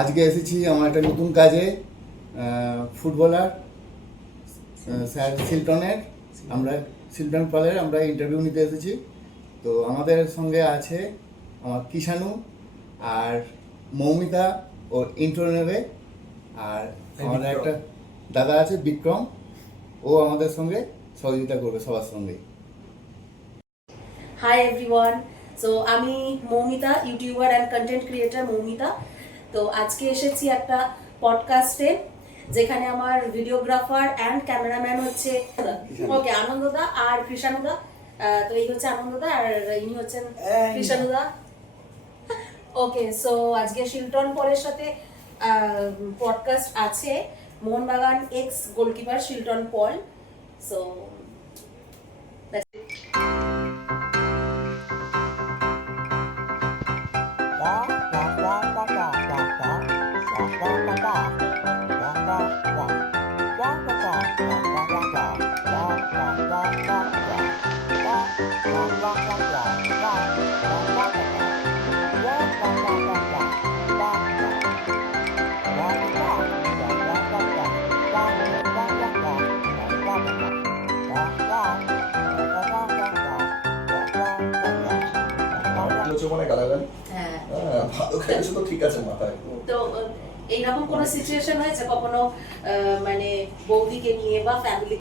আজকে এসেছি আমার একটা নতুন কাজে, ফুটবলার স্যার শিল্টনের, আমরা শিল্টন পালের আমরা ইন্টারভিউ নিতে এসেছি। তো আমাদের সঙ্গে আছে আমার কিষাণু আর মৌমিতা, ও ইন্ট্রো নেবে। আর আমাদের একটা দাদা আছে বিক্রম, ও আমাদের সঙ্গে সহযোগিতা করবে সবার সঙ্গে। হাই এভরিওয়ান, সো আমি Moumita, YouTuber and content creator Moumita. তো আজকে এসেছি একটা পডকাস্টে, যেখানে আমার ভিডিওগ্রাফার অ্যান্ড ক্যামেরাম্যান হচ্ছে ওকে আনন্দদা আর কৃষাণুদা। তো এই হচ্ছে আনন্দদা আর ইনি হচ্ছেন কৃষাণুদা। ওকে, সো আজকে শিলটন পলের সাথে পডকাস্ট আছে মোহনবাগান এক্স গোলকিপার শিলটন পল। সো মানে গালাগালি হ্যাঁ, ভালো খাইছো তো ঠিক আছে মাথায়। তো এইরকম কোনো সিচুয়েশন হয়েছে কখনো মানে বৌদিকে নিয়ে বা ফ্যামিলি